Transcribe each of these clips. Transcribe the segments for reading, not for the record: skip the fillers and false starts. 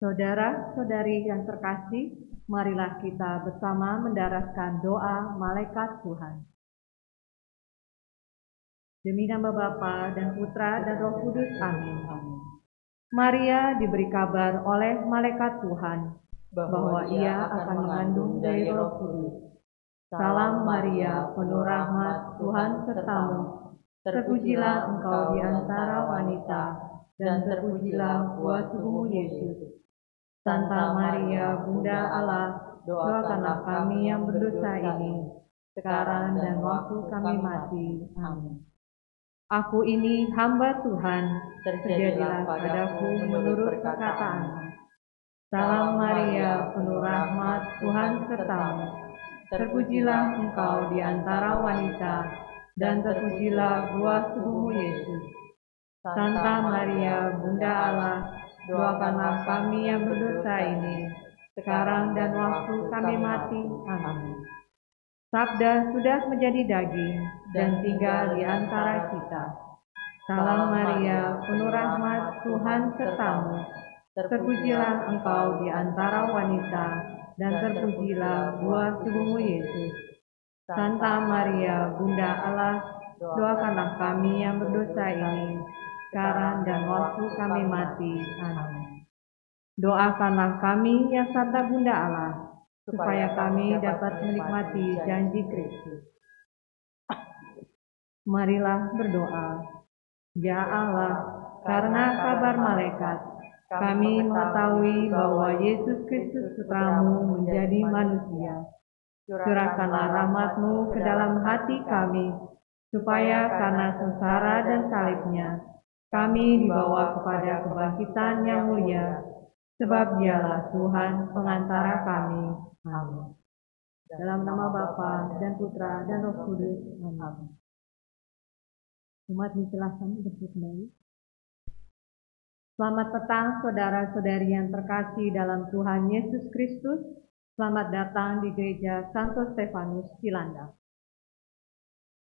Saudara-saudari yang terkasih, marilah kita bersama mendaraskan doa malaikat Tuhan. Demi nama Bapa dan Putra dan Roh Kudus, amin. Maria diberi kabar oleh malaikat Tuhan bahwa ia akan mengandung dari Roh Kudus. Salam Maria, penuh rahmat, Tuhan sertamu. Terpujilah engkau di antara wanita, dan terpujilah buah tubuhmu Yesus. Santa Maria, Bunda Allah, doakanlah kami yang berdosa ini, sekarang dan waktu kami mati. Amin. Aku ini hamba Tuhan, terjadilah padaku menurut perkataanmu. Salam Maria, penuh rahmat, Tuhan sertamu. Terpujilah engkau di antara wanita, dan terpujilah buah tubuhmu Yesus. Santa Maria, Bunda Allah, doakanlah kami yang berdosa ini, sekarang dan waktu kami mati. Amin. Sabda sudah menjadi daging dan tinggal di antara kita. Salam Maria, penuh rahmat, Tuhan sertamu. Terpujilah engkau di antara wanita, dan terpujilah buah tubuhmu Yesus. Santa Maria, Bunda Allah, doakanlah kami yang berdosa ini, sekarang dan waktu kami mati. Amin. Doakanlah kami yang Santa Bunda Allah, supaya kami dapat menikmati janji Kristus. Marilah berdoa. Ya Allah, karena kabar malaikat, kami mengetahui bahwa Yesus Kristus Putramu menjadi manusia. Curahkanlah rahmat-Mu ke dalam hati kami, supaya karena sengsara dan salibnya, kami dibawa kepada kebangkitan yang mulia, sebab Dialah Tuhan pengantara kami. Amin. Dalam nama Bapa dan Putra dan Roh Kudus. Amin. Umat disilahkan berdiri kembali. Selamat petang saudara-saudari yang terkasih dalam Tuhan Yesus Kristus. Selamat datang di Gereja Santo Stefanus Cilandak.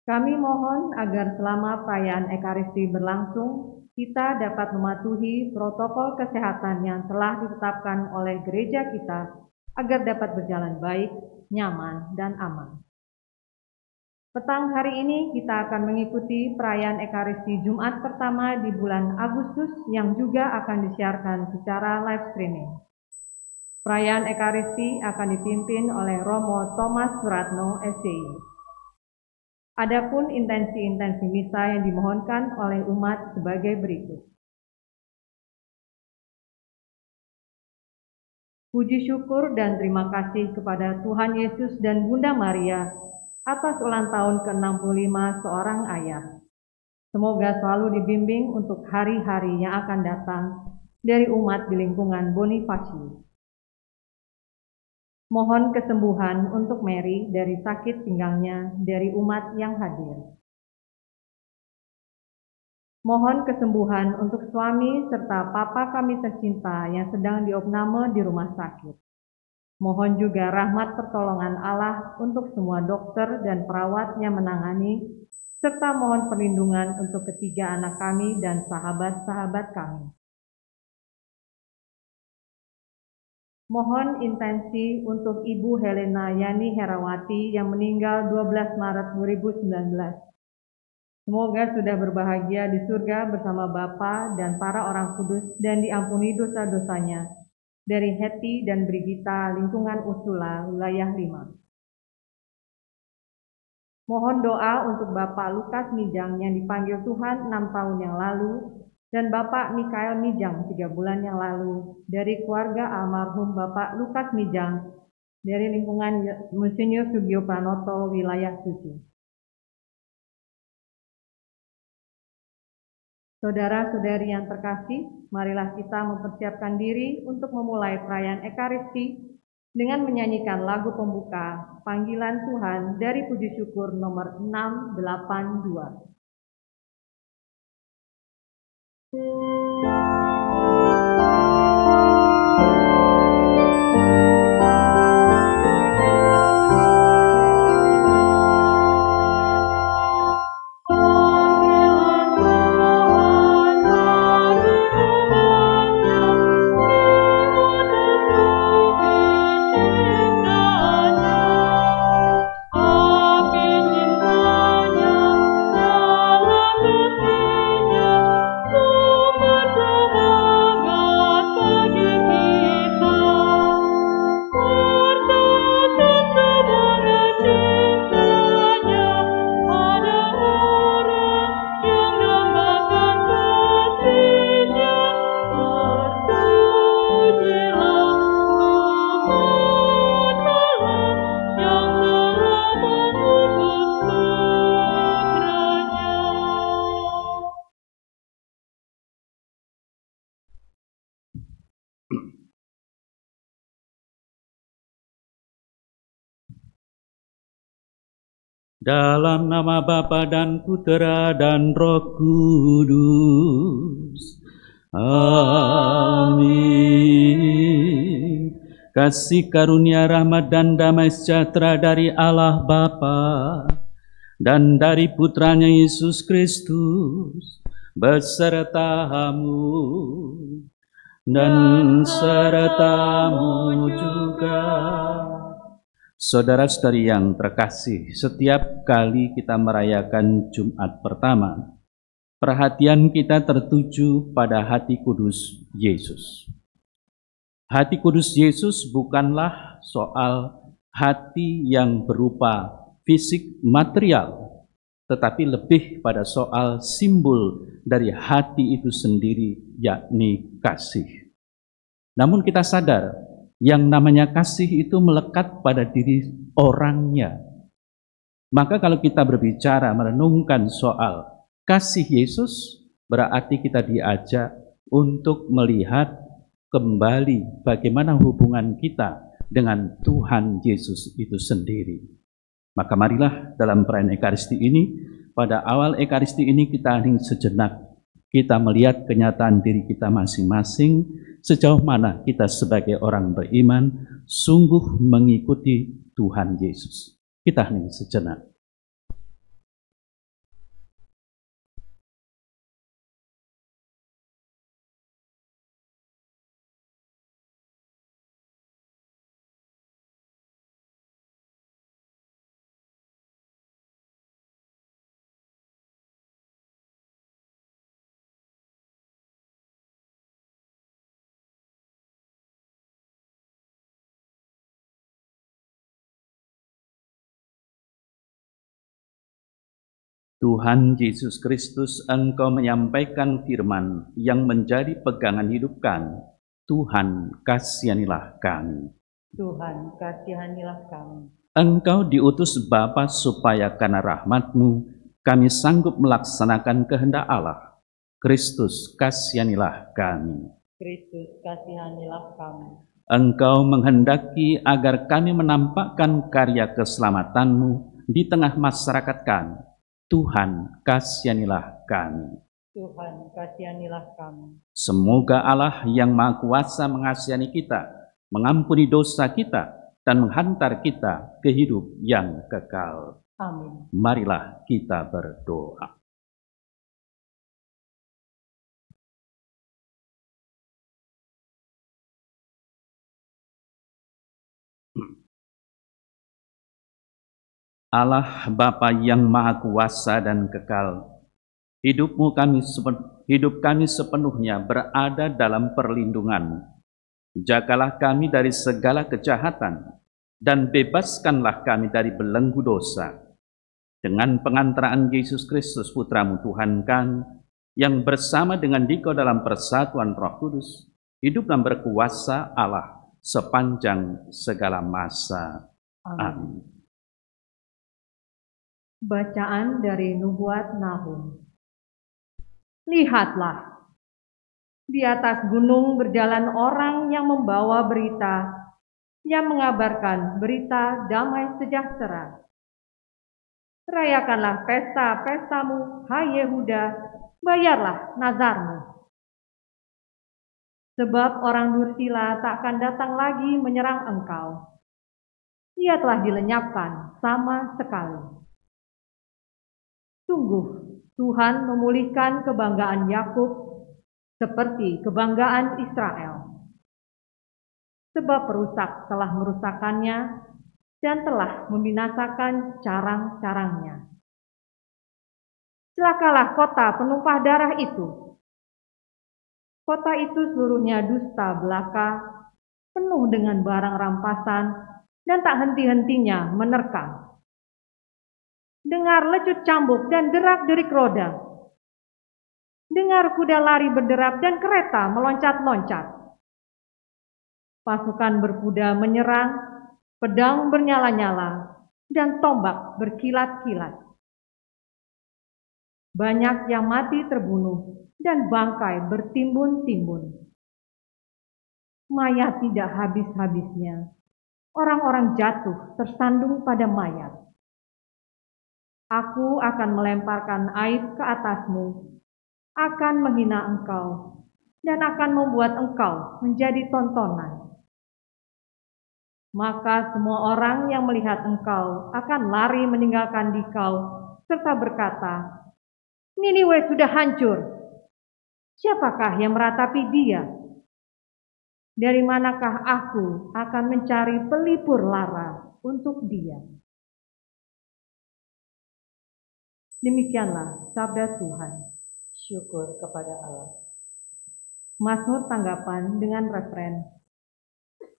Kami mohon agar selama perayaan Ekaristi berlangsung, kita dapat mematuhi protokol kesehatan yang telah ditetapkan oleh gereja kita agar dapat berjalan baik, nyaman, dan aman. Petang hari ini kita akan mengikuti perayaan Ekaristi Jumat pertama di bulan Agustus yang juga akan disiarkan secara live streaming. Perayaan Ekaristi akan dipimpin oleh Romo Thomas Suratno, SCI. Adapun intensi-intensi misa yang dimohonkan oleh umat sebagai berikut. Puji syukur dan terima kasih kepada Tuhan Yesus dan Bunda Maria atas ulang tahun ke-65 seorang ayah. Semoga selalu dibimbing untuk hari-hari yang akan datang dari umat di lingkungan Bonifacius. Mohon kesembuhan untuk Mary dari sakit pinggangnya dari umat yang hadir. Mohon kesembuhan untuk suami serta papa kami tercinta yang sedang diopname di rumah sakit. Mohon juga rahmat pertolongan Allah untuk semua dokter dan perawat yang menangani, serta mohon perlindungan untuk ketiga anak kami dan sahabat-sahabat kami. Mohon intensi untuk Ibu Helena Yani Herawati yang meninggal 12 Maret 2019. Semoga sudah berbahagia di surga bersama Bapa dan para orang kudus dan diampuni dosa-dosanya. Dari Hetty dan Brigita, lingkungan Ursula, wilayah 5. Mohon doa untuk Bapak Lukas Mijang yang dipanggil Tuhan 6 tahun yang lalu, dan Bapak Mikael Mijang 3 bulan yang lalu, dari keluarga almarhum Bapak Lukas Mijang, dari lingkungan Monsinyur Sugio Pranoto, wilayah 7. Saudara-saudari yang terkasih, marilah kita mempersiapkan diri untuk memulai perayaan Ekaristi dengan menyanyikan lagu pembuka Panggilan Tuhan dari Puji Syukur nomor 682. Dalam nama Bapa dan Putera dan Roh Kudus. Amin. Kasih karunia rahmat dan damai sejahtera dari Allah Bapa dan dari Putranya Yesus Kristus besertamu dan sertamu juga. Saudara-saudari yang terkasih, setiap kali kita merayakan Jumat pertama, perhatian kita tertuju pada hati kudus Yesus. Hati kudus Yesus bukanlah soal hati yang berupa fisik material, tetapi lebih pada soal simbol dari hati itu sendiri, yakni kasih. Namun kita sadar, yang namanya kasih itu melekat pada diri orangnya. Maka kalau kita berbicara merenungkan soal kasih Yesus, berarti kita diajak untuk melihat kembali bagaimana hubungan kita dengan Tuhan Yesus itu sendiri. Maka marilah dalam perayaan Ekaristi ini, pada awal Ekaristi ini kita hening sejenak, kita melihat kenyataan diri kita masing-masing, sejauh mana kita sebagai orang beriman sungguh mengikuti Tuhan Yesus. Kita hening sejenak. Tuhan Yesus Kristus, Engkau menyampaikan firman yang menjadi pegangan hidup kami. Tuhan, kasihanilah kami. Tuhan, kasihanilah kami. Engkau diutus Bapa supaya karena rahmat-Mu kami sanggup melaksanakan kehendak Allah. Kristus, kasihanilah kami. Kristus, kasihanilah kami. Engkau menghendaki agar kami menampakkan karya keselamatan-Mu di tengah masyarakat kami. Tuhan, kasihanilah kami. Tuhan, kasihanilah kami. Semoga Allah yang Maha Kuasa mengasihani kita, mengampuni dosa kita, dan menghantar kita ke hidup yang kekal. Amin. Marilah kita berdoa. Allah Bapa yang Maha Kuasa dan kekal, hidup kami sepenuhnya berada dalam perlindungan. Jagalah kami dari segala kejahatan, dan bebaskanlah kami dari belenggu dosa. Dengan pengantaraan Yesus Kristus Putra-Mu Tuhan kami, yang bersama dengan Dikau dalam persatuan Roh Kudus, hidup dan berkuasa Allah sepanjang segala masa. Amin. Bacaan dari Nubuat Nahum. Lihatlah, di atas gunung berjalan orang yang membawa berita, yang mengabarkan berita damai sejahtera. Rayakanlah pesta-pestamu, hai Yehuda, bayarlah nazarmu. Sebab orang dursila tak akan datang lagi menyerang engkau. Ia telah dilenyapkan sama sekali. Sungguh, Tuhan memulihkan kebanggaan Yakub seperti kebanggaan Israel. Sebab perusak telah merusakkannya dan telah membinasakan carang-carangnya. Celakalah kota penumpah darah itu. Kota itu seluruhnya dusta belaka, penuh dengan barang rampasan dan tak henti-hentinya menerkam. Dengar lecut cambuk dan derak-derik roda. Dengar kuda lari berderap dan kereta meloncat-loncat. Pasukan berkuda menyerang, pedang bernyala-nyala, dan tombak berkilat-kilat. Banyak yang mati terbunuh, dan bangkai bertimbun-timbun. Mayat tidak habis-habisnya. Orang-orang jatuh tersandung pada mayat. Aku akan melemparkan aib ke atasmu, akan menghina engkau, dan akan membuat engkau menjadi tontonan. Maka semua orang yang melihat engkau akan lari meninggalkan dikau, serta berkata, Niniwe sudah hancur, Siapakah yang meratapi dia? Dari manakah aku akan mencari pelipur lara untuk dia? Demikianlah sabda Tuhan. Syukur kepada Allah. Mazmur tanggapan dengan referen: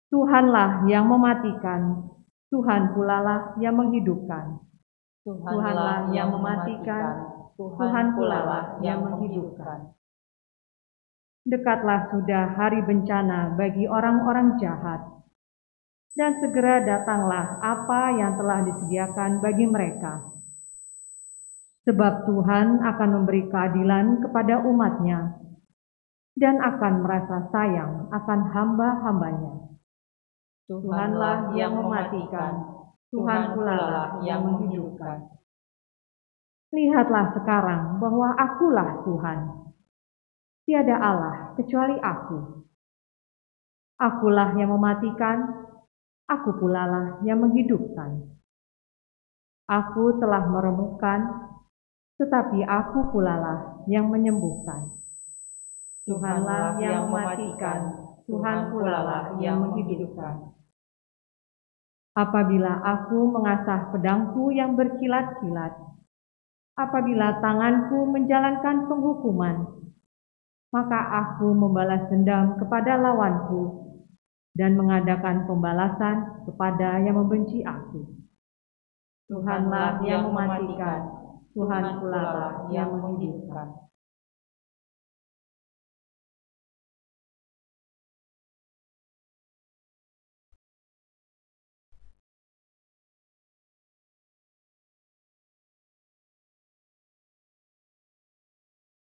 Tuhanlah yang mematikan, Tuhan pula lah yang menghidupkan. Tuhanlah yang mematikan, Tuhan pula lah yang menghidupkan. Dekatlah sudah hari bencana bagi orang-orang jahat, dan segera datanglah apa yang telah disediakan bagi mereka. Sebab Tuhan akan memberi keadilan kepada umat-Nya, dan akan merasa sayang akan hamba-hambanya. Tuhanlah yang mematikan, Tuhan pula lah yang menghidupkan. Lihatlah sekarang bahwa akulah Tuhan. Tiada Allah kecuali aku. Akulah yang mematikan, aku pula lah yang menghidupkan. Aku telah meremukkan, tetapi aku pula lah yang menyembuhkan. Tuhanlah yang mematikan, Tuhan pula lah yang menghidupkan. Apabila aku mengasah pedangku yang berkilat-kilat, apabila tanganku menjalankan penghukuman, maka aku membalas dendam kepada lawanku dan mengadakan pembalasan kepada yang membenci aku. Tuhanlah yang mematikan, Tuhan pula lah yang menghidupkan.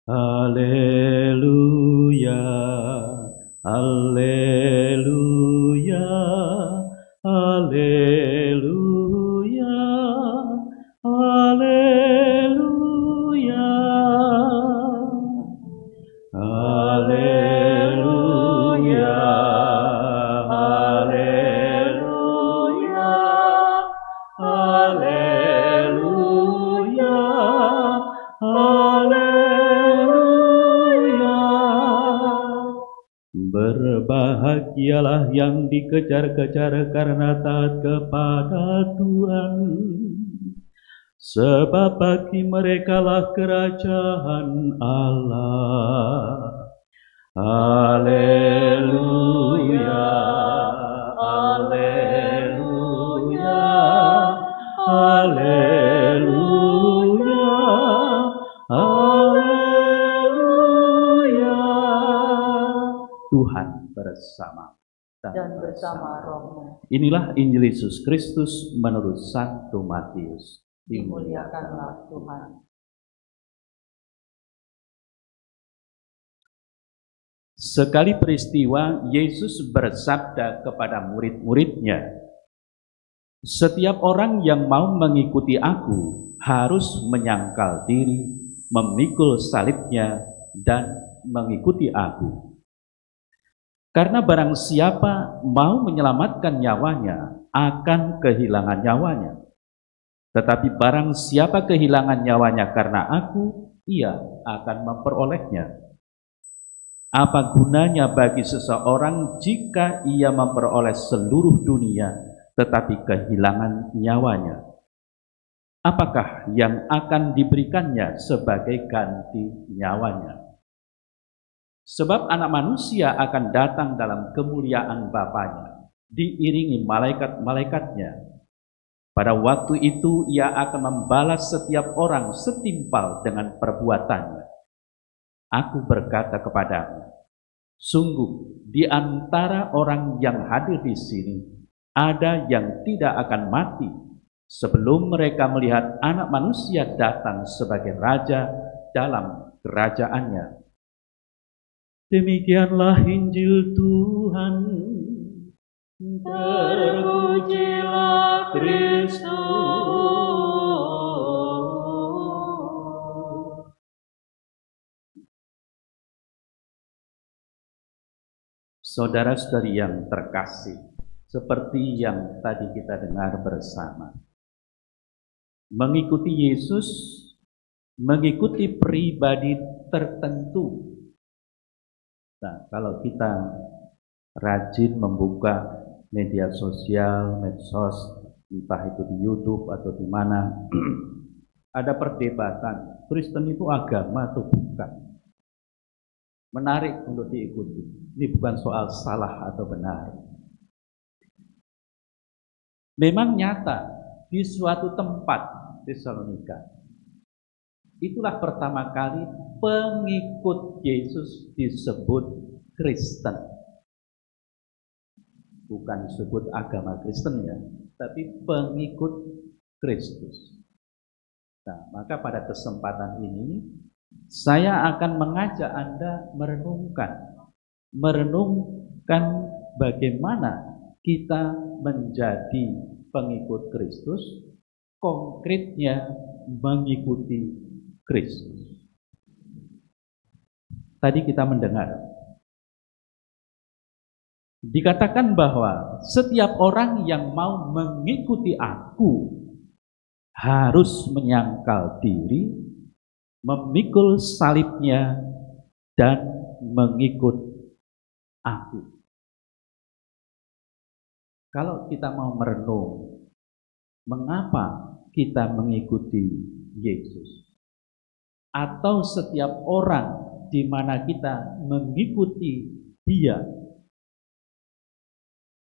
Haleluya, haleluya, haleluya, haleluya, haleluya, haleluya, haleluya, haleluya. Berbahagialah yang dikejar-kejar karena taat kepada Tuhan, sebab bagi merekalah kerajaan Allah. Haleluya, haleluya, haleluya, haleluya. Tuhan bersama Dan bersama rohmu. Inilah Injil Yesus Kristus menurut Santo Matius. Dimuliakanlah Tuhan. Sekali peristiwa, Yesus bersabda kepada murid-muridnya, setiap orang yang mau mengikuti aku harus menyangkal diri, memikul salibnya, dan mengikuti aku. Karena barang siapa mau menyelamatkan nyawanya, akan kehilangan nyawanya. Tetapi barang siapa kehilangan nyawanya karena aku, ia akan memperolehnya. Apa gunanya bagi seseorang jika ia memperoleh seluruh dunia, tetapi kehilangan nyawanya? Apakah yang akan diberikannya sebagai ganti nyawanya? Sebab anak manusia akan datang dalam kemuliaan Bapanya, diiringi malaikat-malaikatnya. Pada waktu itu ia akan membalas setiap orang setimpal dengan perbuatannya. Aku berkata kepadamu, sungguh di antara orang yang hadir di sini, ada yang tidak akan mati sebelum mereka melihat Anak Manusia datang sebagai Raja dalam kerajaannya. Demikianlah Injil Tuhan. Terpujilah Kristus. Saudara-saudari yang terkasih, seperti yang tadi kita dengar bersama, mengikuti Yesus, mengikuti pribadi tertentu Nah, kalau kita rajin membuka media sosial, medsos, entah itu di YouTube atau di mana, ada perdebatan, Kristen itu agama atau bukan. Menarik untuk diikuti. Ini bukan soal salah atau benar. Memang nyata di suatu tempat Tesalonika, itulah pertama kali pengikut Yesus disebut Kristen. Bukan disebut agama Kristen ya, tapi pengikut Kristus. Nah, maka pada kesempatan ini saya akan mengajak Anda merenungkan bagaimana kita menjadi pengikut Kristus, konkretnya mengikuti Kristus. Tadi kita mendengar, dikatakan bahwa setiap orang yang mau mengikuti aku harus menyangkal diri, memikul salibnya, dan mengikut aku. Kalau kita mau merenung, mengapa kita mengikuti Yesus? Atau setiap orang di mana kita mengikuti Dia,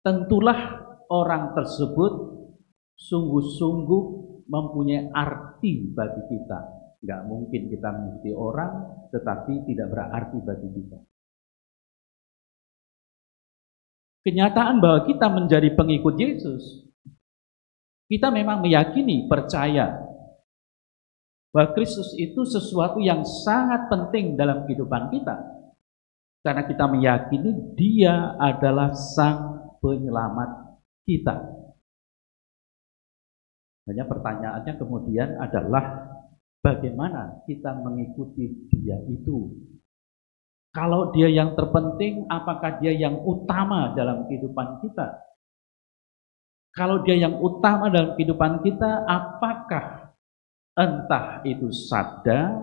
tentulah orang tersebut sungguh-sungguh mempunyai arti bagi kita. Nggak mungkin kita mengikuti orang tetapi tidak berarti bagi kita. Kenyataan bahwa kita menjadi pengikut Yesus, kita memang meyakini, percaya bahwa Kristus itu sesuatu yang sangat penting dalam kehidupan kita. Karena kita meyakini Dia adalah Sang Penyelamat kita. Hanya pertanyaannya kemudian adalah bagaimana kita mengikuti Dia itu? Kalau Dia yang terpenting, apakah Dia yang utama dalam kehidupan kita? Kalau Dia yang utama dalam kehidupan kita, apakah entah itu sabda,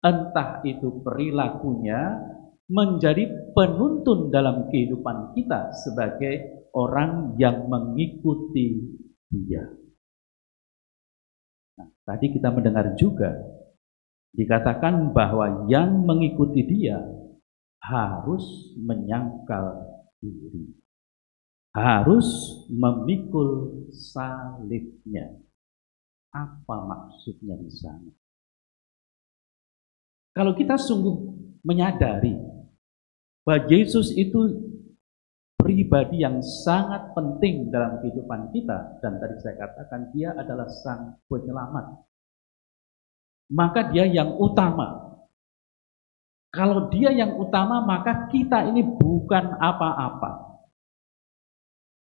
entah itu perilakunya, menjadi penuntun dalam kehidupan kita sebagai orang yang mengikuti Dia. Nah, tadi kita mendengar juga dikatakan bahwa yang mengikuti Dia harus menyangkal diri, harus memikul salibnya. Apa maksudnya di sana? Kalau kita sungguh menyadari bahwa Yesus itu pribadi yang sangat penting dalam kehidupan kita, dan tadi saya katakan Dia adalah Sang Penyelamat, maka Dia yang utama. Kalau Dia yang utama, maka kita ini bukan apa-apa.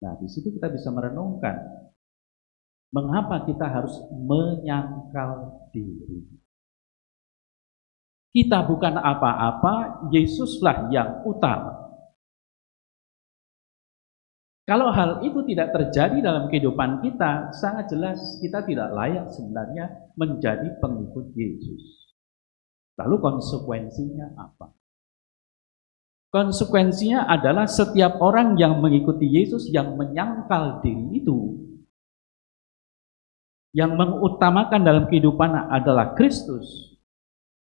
Nah, di situ kita bisa merenungkan mengapa kita harus menyangkal diri. Kita bukan apa-apa, Yesuslah yang utama. Kalau hal itu tidak terjadi dalam kehidupan kita, sangat jelas kita tidak layak sebenarnya menjadi pengikut Yesus. Lalu konsekuensinya apa? Konsekuensinya adalah setiap orang yang mengikuti Yesus, yang menyangkal diri itu, yang mengutamakan dalam kehidupan adalah Kristus,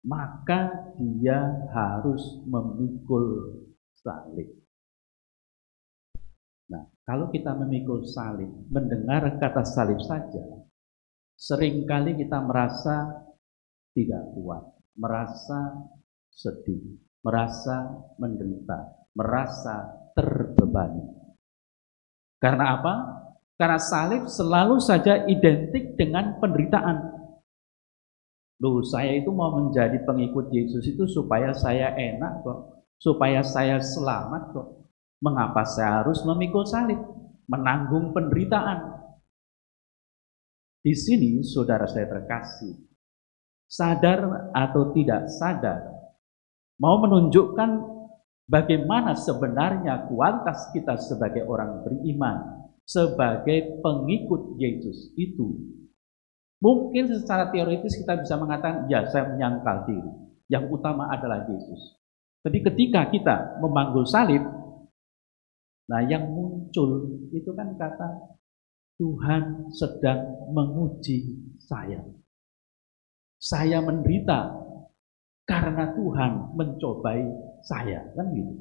maka dia harus memikul salib. Nah, kalau kita memikul salib, mendengar kata salib saja, seringkali kita merasa tidak kuat, merasa sedih, merasa menderita, merasa terbebani. Karena apa? Karena salib selalu saja identik dengan penderitaan. Loh, saya itu mau menjadi pengikut Yesus itu supaya saya enak kok, supaya saya selamat kok. Mengapa saya harus memikul salib, menanggung penderitaan? Di sini, saudara saya terkasih, sadar atau tidak sadar, mau menunjukkan bagaimana sebenarnya kualitas kita sebagai orang beriman, sebagai pengikut Yesus itu. Mungkin secara teoritis kita bisa mengatakan, ya saya menyangkal diri, yang utama adalah Yesus. Tapi ketika kita memanggul salib, nah yang muncul itu kan kata Tuhan sedang menguji saya. Saya menderita karena Tuhan mencobai saya, kan gitu.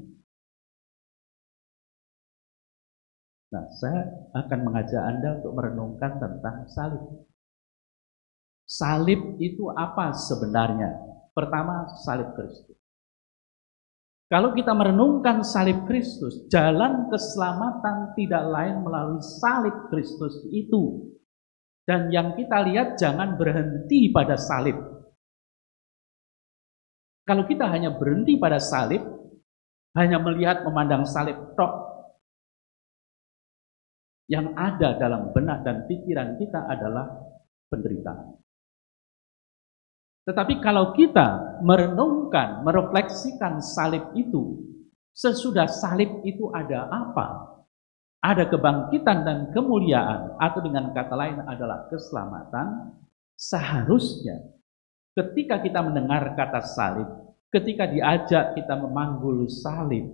Nah, saya akan mengajak Anda untuk merenungkan tentang salib. Salib itu apa sebenarnya? Pertama, salib Kristus. Kalau kita merenungkan salib Kristus, jalan keselamatan tidak lain melalui salib Kristus itu. Dan yang kita lihat jangan berhenti pada salib. Kalau kita hanya berhenti pada salib, hanya melihat memandang salib tok, yang ada dalam benak dan pikiran kita adalah penderitaan. Tetapi kalau kita merenungkan, merefleksikan salib itu, sesudah salib itu ada apa? Ada kebangkitan dan kemuliaan, atau dengan kata lain adalah keselamatan. Seharusnya ketika kita mendengar kata salib, ketika diajak kita memanggul salib,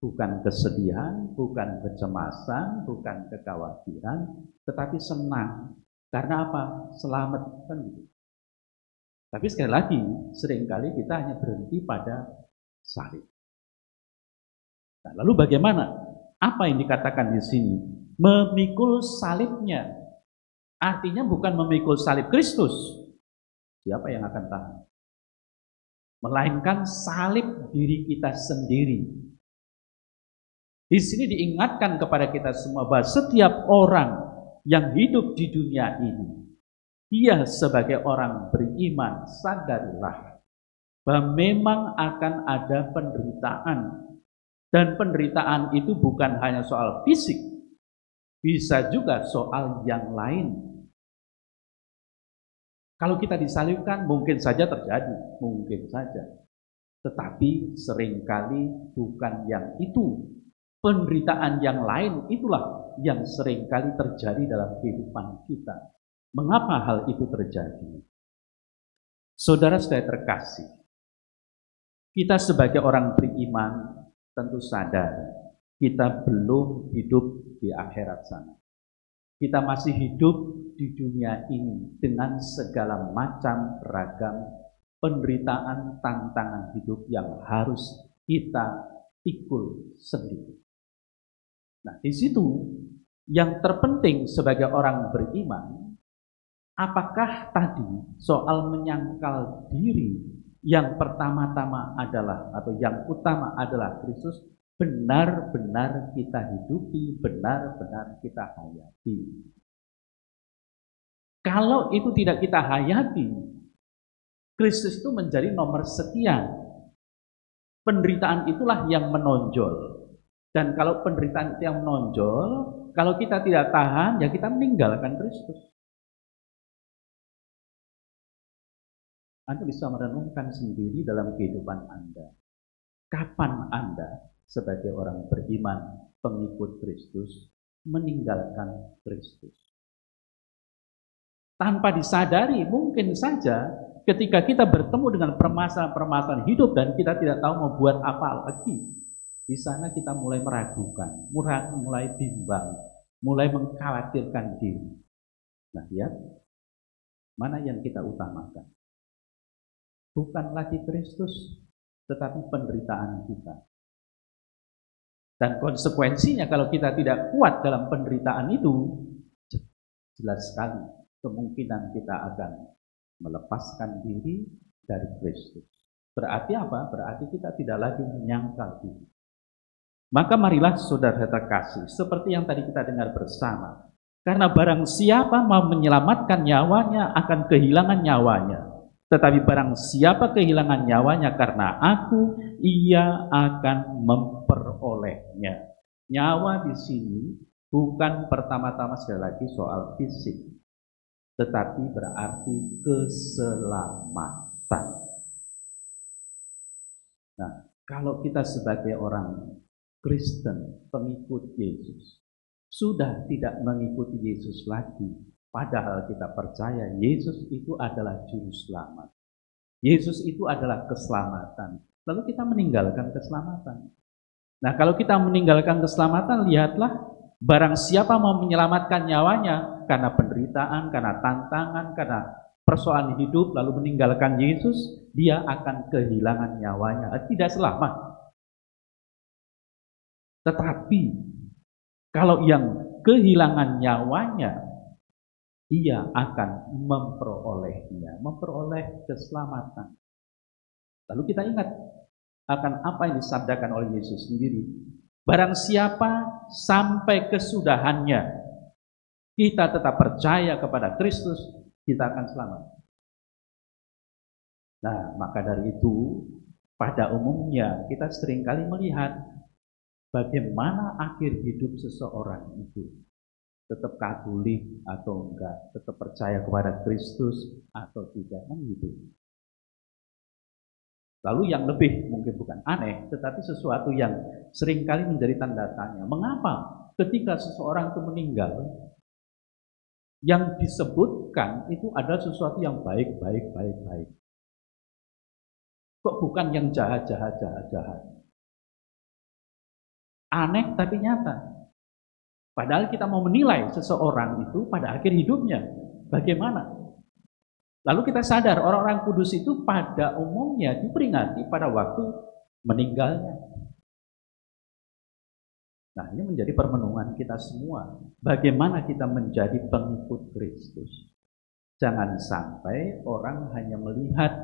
bukan kesedihan, bukan kecemasan, bukan kekhawatiran, tetapi senang. Karena apa? Selamat, kan gitu. Tapi sekali lagi, seringkali kita hanya berhenti pada salib. Nah, lalu bagaimana? Apa yang dikatakan di sini? Memikul salibnya. Artinya bukan memikul salib Kristus. Siapa yang akan tahan? Melainkan salib diri kita sendiri. Di sini diingatkan kepada kita semua bahwa setiap orang yang hidup di dunia ini, dia sebagai orang beriman, sadarilah bahwa memang akan ada penderitaan. Dan penderitaan itu bukan hanya soal fisik, bisa juga soal yang lain. Kalau kita disalibkan mungkin saja terjadi, mungkin saja. Tetapi seringkali bukan yang itu. Penderitaan yang lain itulah yang seringkali terjadi dalam kehidupan kita. Mengapa hal itu terjadi? Saudara-saudara terkasih, kita sebagai orang beriman tentu sadar kita belum hidup di akhirat sana. Kita masih hidup di dunia ini dengan segala macam ragam penderitaan, tantangan hidup yang harus kita pikul sendiri. Nah, di situ yang terpenting sebagai orang beriman, apakah tadi soal menyangkal diri yang pertama-tama adalah atau yang utama adalah Kristus benar-benar kita hidupi, benar-benar kita hayati. Kalau itu tidak kita hayati, Kristus itu menjadi nomor sekian. Penderitaan itulah yang menonjol. Dan kalau penderitaan itu yang menonjol, kalau kita tidak tahan, ya kita meninggalkan Kristus. Anda bisa merenungkan sendiri dalam kehidupan Anda. Kapan Anda sebagai orang beriman, pengikut Kristus, meninggalkan Kristus? Tanpa disadari, mungkin saja ketika kita bertemu dengan permasalahan-permasalahan hidup dan kita tidak tahu mau buat apa lagi, di sana kita mulai meragukan, mulai bimbang, mulai mengkhawatirkan diri. Nah, ya, mana yang kita utamakan? Bukan lagi Kristus, tetapi penderitaan kita. Dan konsekuensinya kalau kita tidak kuat dalam penderitaan itu, jelas sekali kemungkinan kita akan melepaskan diri dari Kristus. Berarti apa? Berarti kita tidak lagi menyangkal diri. Maka marilah saudara terkasih, seperti yang tadi kita dengar bersama. Karena barang siapa mau menyelamatkan nyawanya akan kehilangan nyawanya. Tetapi barang siapa kehilangan nyawanya karena aku, ia akan memperolehnya. Nyawa di sini bukan pertama-tama sekali lagi soal fisik, tetapi berarti keselamatan. Nah, kalau kita sebagai orang Kristen, pengikut Yesus, sudah tidak mengikuti Yesus lagi, padahal kita percaya Yesus itu adalah juru selamat. Yesus itu adalah keselamatan. lalu kita meninggalkan keselamatan. Nah, kalau kita meninggalkan keselamatan, lihatlah, barang siapa mau menyelamatkan nyawanya karena penderitaan, karena tantangan, karena persoalan hidup, lalu meninggalkan Yesus, dia akan kehilangan nyawanya. Tidak selamat. Tetapi, kalau yang kehilangan nyawanya, dia akan memperoleh keselamatan. Lalu kita ingat akan apa yang disabdakan oleh Yesus sendiri. Barang siapa sampai kesudahannya, kita tetap percaya kepada Kristus, kita akan selamat. Nah, maka dari itu, pada umumnya kita seringkali melihat bagaimana akhir hidup seseorang itu. Tetap Katolik atau enggak, tetap percaya kepada Kristus atau tidak, gitu. Lalu yang lebih mungkin bukan aneh, tetapi sesuatu yang seringkali menjadi tanda tanya. Mengapa ketika seseorang itu meninggal, yang disebutkan itu adalah sesuatu yang baik. Kok bukan yang jahat. Aneh tapi nyata. Padahal kita mau menilai seseorang itu pada akhir hidupnya. Bagaimana? Lalu kita sadar orang-orang kudus itu pada umumnya diperingati pada waktu meninggalnya. Nah, ini menjadi permenungan kita semua. Bagaimana kita menjadi pengikut Kristus. Jangan sampai orang hanya melihat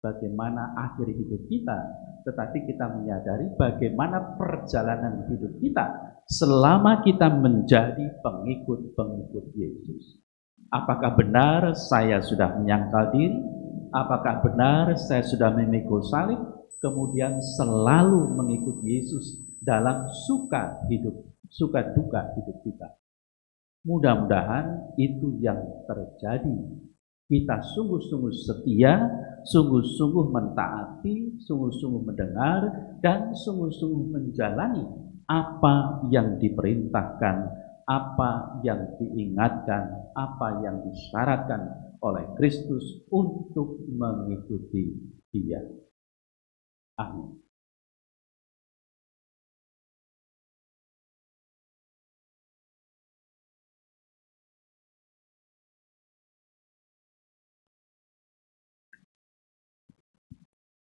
bagaimana akhir hidup kita, tetapi kita menyadari bagaimana perjalanan hidup kita selama kita menjadi pengikut Yesus. Apakah benar saya sudah menyangkal diri? Apakah benar saya sudah memikul salib? Kemudian selalu mengikut Yesus dalam suka duka hidup kita. Mudah-mudahan itu yang terjadi. Kita sungguh-sungguh setia, sungguh-sungguh mentaati, sungguh-sungguh mendengar, dan sungguh-sungguh menjalani apa yang diperintahkan, apa yang diingatkan, apa yang disyaratkan oleh Kristus untuk mengikuti Dia. Amin.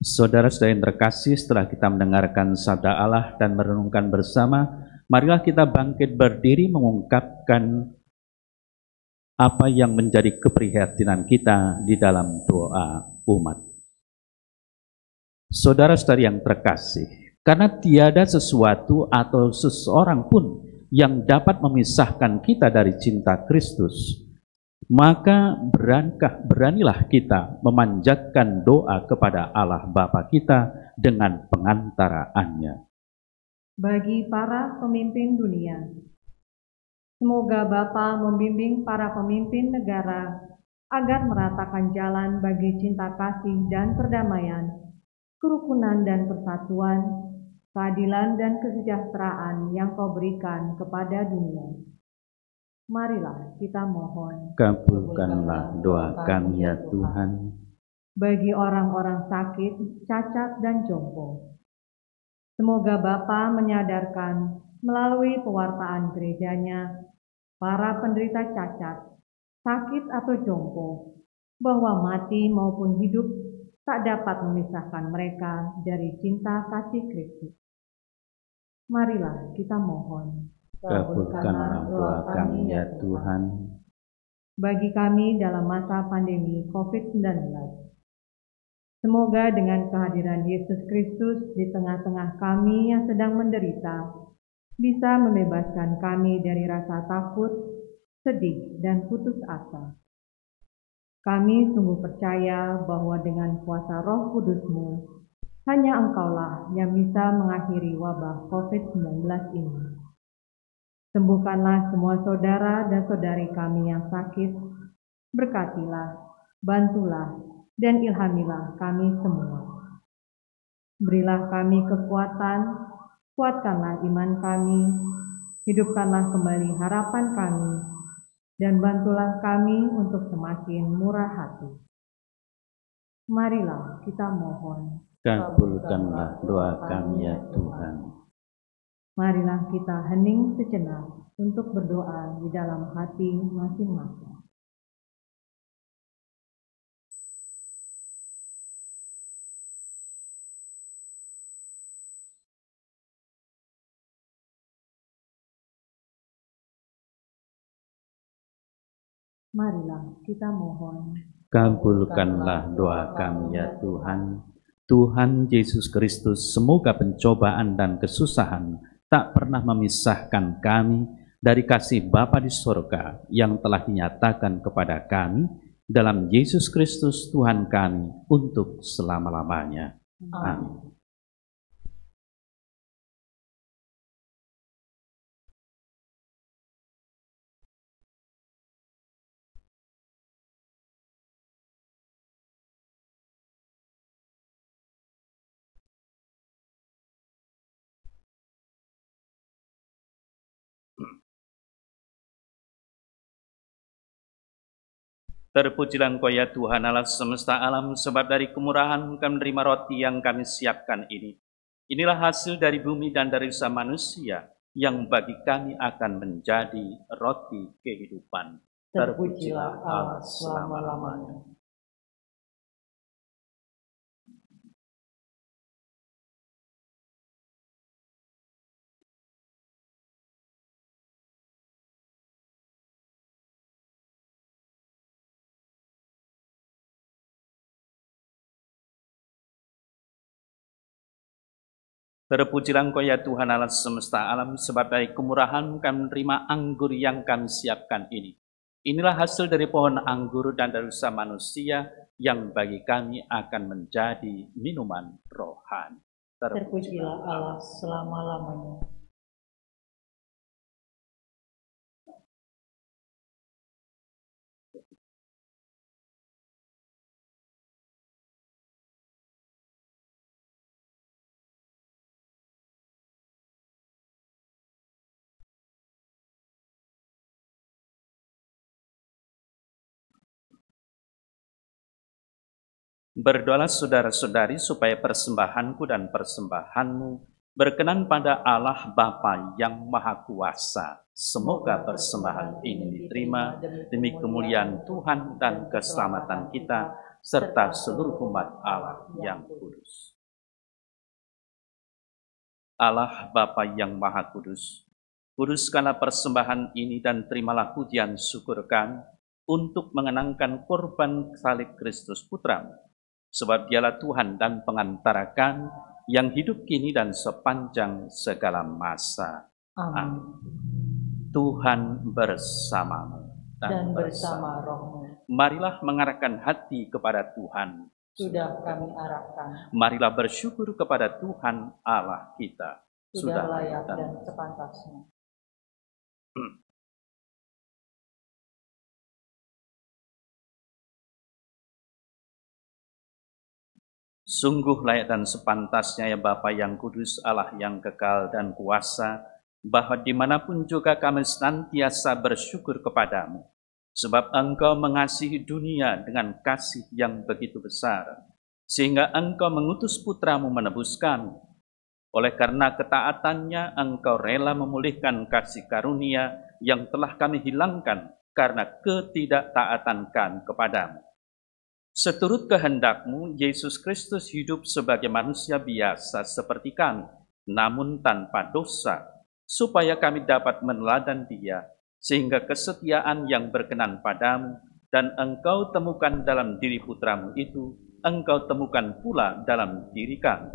Saudara-saudara yang terkasih, setelah kita mendengarkan sabda Allah dan merenungkan bersama, marilah kita bangkit berdiri mengungkapkan apa yang menjadi keprihatinan kita di dalam doa umat. Saudara-saudari yang terkasih, karena tiada sesuatu atau seseorang pun yang dapat memisahkan kita dari cinta Kristus, maka beranilah kita memanjatkan doa kepada Allah Bapa kita dengan pengantaraannya. Bagi para pemimpin dunia, semoga Bapa membimbing para pemimpin negara agar meratakan jalan bagi cinta kasih dan perdamaian, kerukunan dan persatuan, keadilan dan kesejahteraan yang Kau berikan kepada dunia. Marilah kita mohon. Kabulkanlah doa kami ya Tuhan. Bagi orang-orang sakit, cacat, dan jompo, semoga Bapa menyadarkan melalui pewartaan gerejanya para penderita cacat, sakit atau jompo, bahwa mati maupun hidup tak dapat memisahkan mereka dari cinta kasih Kristus. Marilah kita mohon. Kabulkanlah doa kami ya Tuhan. Bagi kami dalam masa pandemi COVID-19, semoga dengan kehadiran Yesus Kristus di tengah-tengah kami yang sedang menderita, bisa membebaskan kami dari rasa takut, sedih, dan putus asa. Kami sungguh percaya bahwa dengan kuasa Roh Kudus-Mu, hanya Engkaulah yang bisa mengakhiri wabah COVID-19 ini. Sembuhkanlah semua saudara dan saudari kami yang sakit, berkatilah, bantulah, dan ilhamilah kami semua. Berilah kami kekuatan, kuatkanlah iman kami, hidupkanlah kembali harapan kami, dan bantulah kami untuk semakin murah hati. Marilah kita mohon. Kabulkanlah doa kami ya Tuhan. Marilah kita hening sejenak untuk berdoa di dalam hati masing-masing. Marilah kita mohon. Kabulkanlah doa kami ya Tuhan. Tuhan Yesus Kristus, semoga pencobaan dan kesusahan tak pernah memisahkan kami dari kasih Bapa di sorga yang telah dinyatakan kepada kami dalam Yesus Kristus Tuhan kami untuk selama-lamanya. Amin. Terpujilah Engkau ya Tuhan Allah semesta alam, sebab dari kemurahan kami menerima roti yang kami siapkan ini. Inilah hasil dari bumi dan dari usaha manusia, yang bagi kami akan menjadi roti kehidupan. Terpujilah Allah selama-lamanya. Terpujilah Engkau ya Tuhan Allah semesta alam, sebab dari kemurahan kami menerima anggur yang kami siapkan ini. Inilah hasil dari pohon anggur dan dari usaha manusia, yang bagi kami akan menjadi minuman rohani. Terpujilah Allah selama-lamanya. Berdoalah saudara-saudari supaya persembahanku dan persembahanmu berkenan pada Allah Bapa yang Maha Kuasa. Semoga persembahan ini diterima demi kemuliaan Tuhan dan keselamatan kita, serta seluruh umat Allah yang kudus. Allah Bapa yang Maha Kudus, kuduskanlah persembahan ini dan terimalah pujian syukur kami untuk mengenangkan korban salib Kristus Putramu. Sebab dialah Tuhan dan pengantara kami yang hidup kini dan sepanjang segala masa. Amin. Tuhan bersamamu dan bersama rohmu. Marilah mengarahkan hati kepada Tuhan. Sudah kami arahkan. Marilah bersyukur kepada Tuhan Allah kita. Sudah layak dan sepantasnya. Sungguh layak dan sepantasnya ya Bapa yang kudus, Allah yang kekal dan kuasa, bahwa dimanapun juga kami senantiasa bersyukur kepadamu. Sebab Engkau mengasihi dunia dengan kasih yang begitu besar, sehingga Engkau mengutus Putramu menebus kami. Oleh karena ketaatannya, Engkau rela memulihkan kasih karunia yang telah kami hilangkan karena ketidaktaatan kami kepadamu. Seturut kehendak-Mu, Yesus Kristus hidup sebagai manusia biasa seperti kami, namun tanpa dosa, supaya kami dapat meneladani Dia, sehingga kesetiaan yang berkenan padamu dan Engkau temukan dalam diri Putramu itu, Engkau temukan pula dalam diri kami.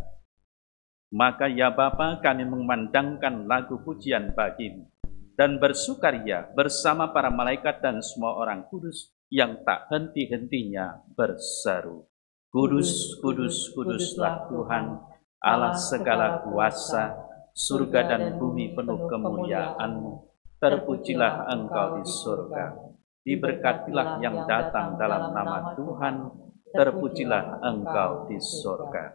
Maka ya Bapa, kami memandangkan lagu pujian bagi-Mu dan bersukaria bersama para malaikat dan semua orang kudus yang tak henti-hentinya berseru, Kudus, kudus, kuduslah Tuhan, Allah segala kuasa, surga dan bumi penuh kemuliaan-Mu. Terpujilah Engkau di surga, diberkatilah yang datang dalam nama Tuhan, terpujilah Engkau di surga.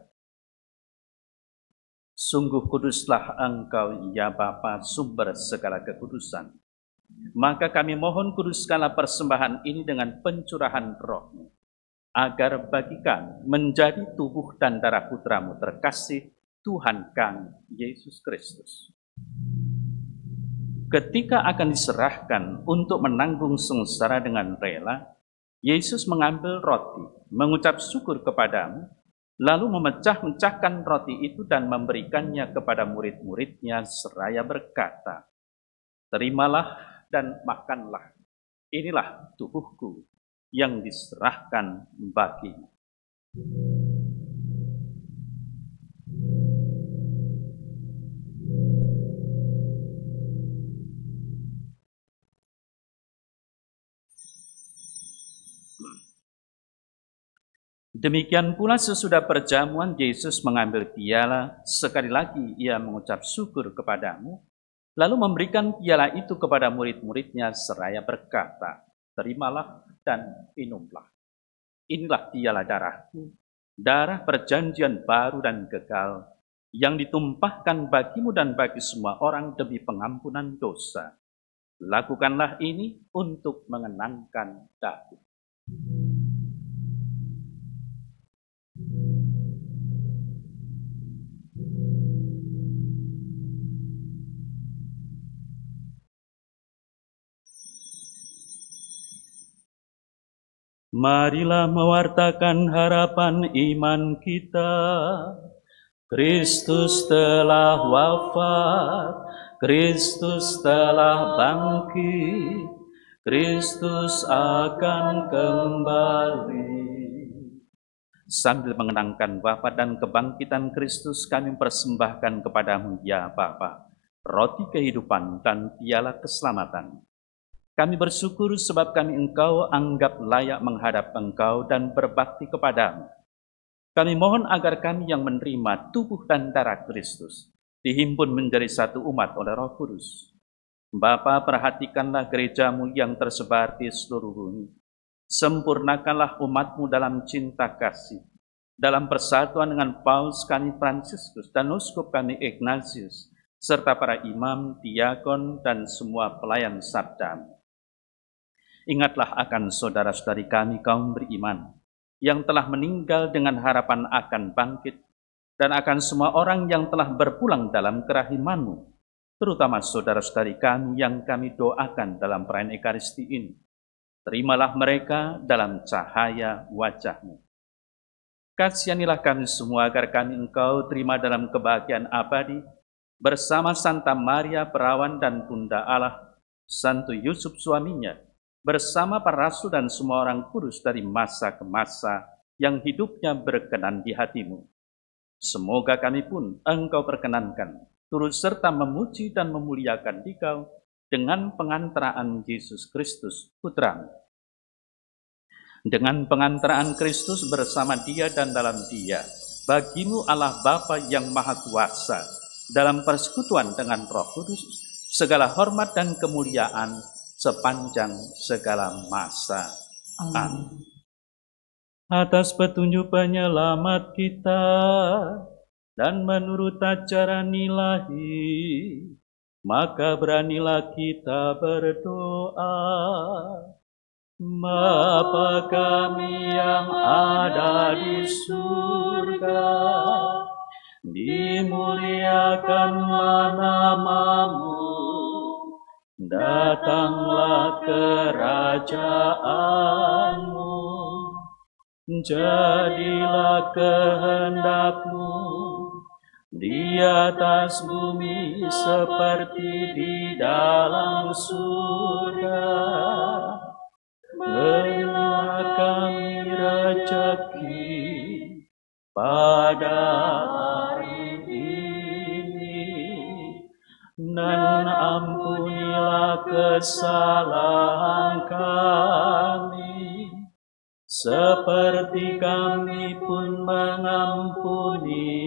Sungguh kuduslah Engkau ya Bapa, sumber segala kekudusan. Maka kami mohon kuduskanlah persembahan ini dengan pencurahan Roh-Mu, agar bagi kami menjadi tubuh dan darah putramu terkasih, Tuhan kami, Yesus Kristus. Ketika akan diserahkan untuk menanggung sengsara dengan rela, Yesus mengambil roti, mengucap syukur kepadamu, lalu memecah-mecahkan roti itu dan memberikannya kepada murid-muridnya seraya berkata, "Terimalah dan makanlah, inilah tubuhku yang diserahkan bagimu." Demikian pula sesudah perjamuan, Yesus mengambil piala, sekali lagi ia mengucap syukur kepadamu, lalu memberikan piala itu kepada murid-muridnya seraya berkata, "Terimalah dan minumlah. Inilah piala darahku, darah perjanjian baru dan kekal, yang ditumpahkan bagimu dan bagi semua orang demi pengampunan dosa. Lakukanlah ini untuk mengenangkan aku." Marilah mewartakan harapan iman kita. Kristus telah wafat, Kristus telah bangkit, Kristus akan kembali. Sambil mengenangkan wafat dan kebangkitan Kristus, kami persembahkan kepadamu, ya Bapa, roti kehidupan dan piala keselamatan. Kami bersyukur sebab kami Engkau anggap layak menghadap Engkau dan berbakti kepadamu. Kami mohon agar kami yang menerima tubuh dan darah Kristus dihimpun menjadi satu umat oleh Roh Kudus. Bapa, perhatikanlah gerejamu yang tersebar di seluruh bumi. Sempurnakanlah umatmu dalam cinta kasih, dalam persatuan dengan Paus kami Fransiskus dan Uskup kami Ignatius, serta para imam, diakon, dan semua pelayan sabdamu. Ingatlah akan saudara-saudari kami kaum beriman yang telah meninggal dengan harapan akan bangkit, dan akan semua orang yang telah berpulang dalam kerahiman-Mu, terutama saudara-saudari kami yang kami doakan dalam perayaan Ekaristi ini. Terimalah mereka dalam cahaya wajah-Mu. Kasihanilah kami semua agar kami Engkau terima dalam kebahagiaan abadi bersama Santa Maria Perawan dan Bunda Allah, Santo Yusuf suaminya, bersama para rasul dan semua orang kudus dari masa ke masa yang hidupnya berkenan di hati-Mu. Semoga kami pun Engkau perkenankan turut serta memuji dan memuliakan Dikau dengan pengantaraan Yesus Kristus Putra-Mu. Dengan pengantaraan Kristus bersama Dia dan dalam Dia, bagimu Allah Bapa yang Maha Kuasa, dalam persekutuan dengan Roh Kudus, segala hormat dan kemuliaan sepanjang segala masa. Amin. Atas petunjuk penyelamat kita dan menurut ajaran ilahi, maka beranilah kita berdoa. Bapa kami yang ada di surga, dimuliakanlah nama-Mu, datanglah kerajaan-Mu, jadilah kehendak-Mu di atas bumi seperti di dalam surga. Berilah kami rezeki pada hari ini, dan ampunilah kesalahan kami, seperti kami pun mengampuni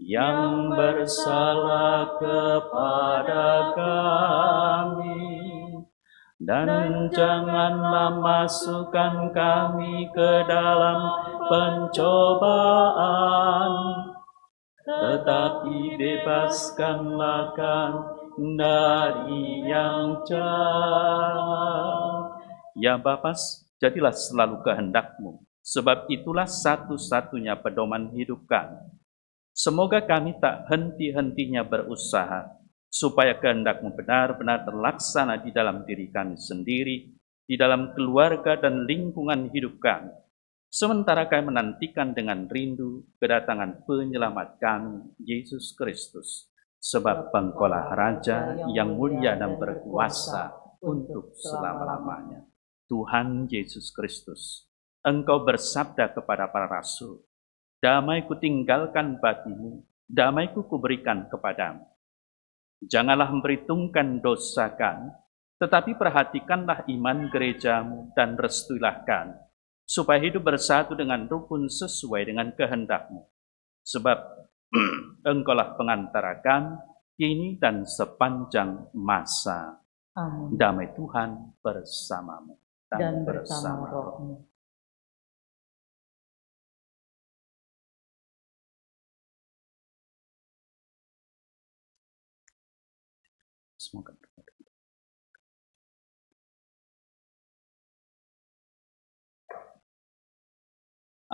yang bersalah kepada kami. Dan janganlah masukkan kami ke dalam pencobaan, tetapi bebaskanlah kami dari yang jahat. Ya Bapa, jadilah selalu kehendak-Mu Sebab itulah satu-satunya pedoman hidup kami. Semoga kami tak henti-hentinya berusaha, supaya kehendak-Mu benar-benar terlaksana di dalam diri kami sendiri, di dalam keluarga dan lingkungan hidup kami. Sementara kami menantikan dengan rindu kedatangan penyelamat kami, Yesus Kristus. Sebab Engkaulah Raja yang mulia dan berkuasa untuk selama-lamanya. Tuhan Yesus Kristus, Engkau bersabda kepada para rasul, damai kutinggalkan bagimu, damai kuberikan kepadamu. Janganlah memperhitungkan dosa kami, tetapi perhatikanlah iman gerejamu dan restuilah kami, supaya hidup bersatu dengan rukun sesuai dengan kehendak-Mu. Sebab Engkaulah pengantara kami, kini dan sepanjang masa. Amin. Damai Tuhan bersamamu Dan bersama rohmu. Semoga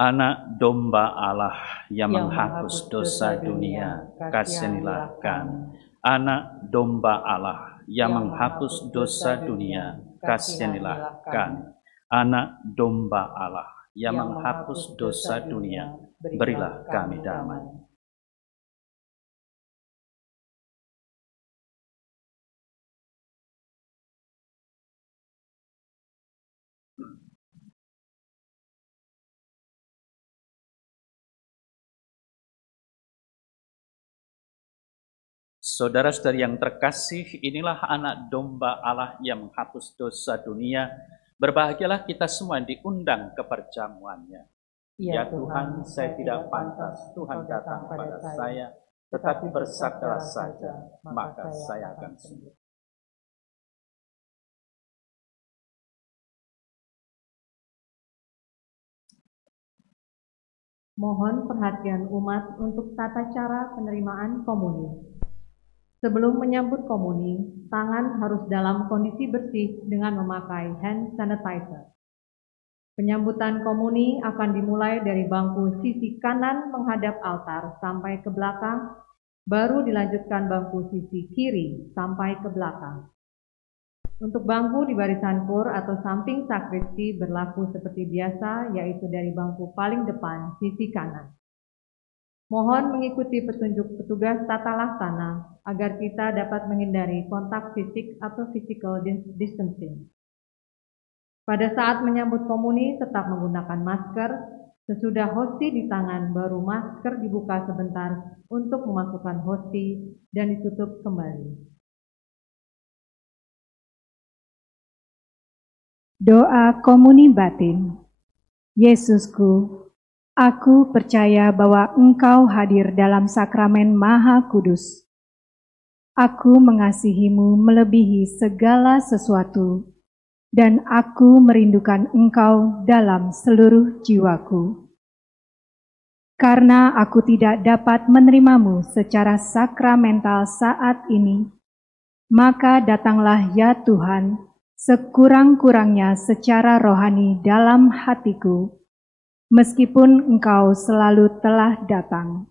Anak domba Allah yang menghapus dosa dunia, kasihanilah kami. Anak domba Allah yang menghapus dosa dunia, kasihanilah kami. Anak domba Allah yang menghapus dosa dunia, berilah kami damai. Saudara-saudari yang terkasih, inilah anak domba Allah yang menghapus dosa dunia. Berbahagialah kita semua yang diundang ke perjamuannya. Ya Tuhan, saya tidak pantas Tuhan datang pada saya, tetapi bersabdalah saja, maka saya akan sembuh. Mohon perhatian umat untuk tata cara penerimaan komuni. Sebelum menyambut komuni, tangan harus dalam kondisi bersih dengan memakai hand sanitizer. Penyambutan komuni akan dimulai dari bangku sisi kanan menghadap altar sampai ke belakang, baru dilanjutkan bangku sisi kiri sampai ke belakang. Untuk bangku di barisan kur atau samping sakristi berlaku seperti biasa, yaitu dari bangku paling depan sisi kanan. Mohon mengikuti petunjuk petugas tata laksana agar kita dapat menghindari kontak fisik atau physical distancing. Pada saat menyambut komuni tetap menggunakan masker. Sesudah hosti di tangan baru masker dibuka sebentar untuk memasukkan hosti dan ditutup kembali. Doa komuni batin. Yesusku, aku percaya bahwa Engkau hadir dalam sakramen Maha Kudus. Aku mengasihimu melebihi segala sesuatu, dan aku merindukan Engkau dalam seluruh jiwaku. Karena aku tidak dapat menerimamu secara sakramental saat ini, maka datanglah ya Tuhan, sekurang-kurangnya secara rohani dalam hatiku, meskipun Engkau selalu telah datang.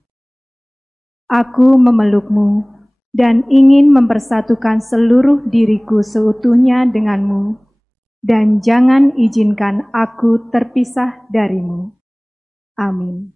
Aku memelukmu dan ingin mempersatukan seluruh diriku seutuhnya denganmu, dan jangan izinkan aku terpisah darimu. Amin.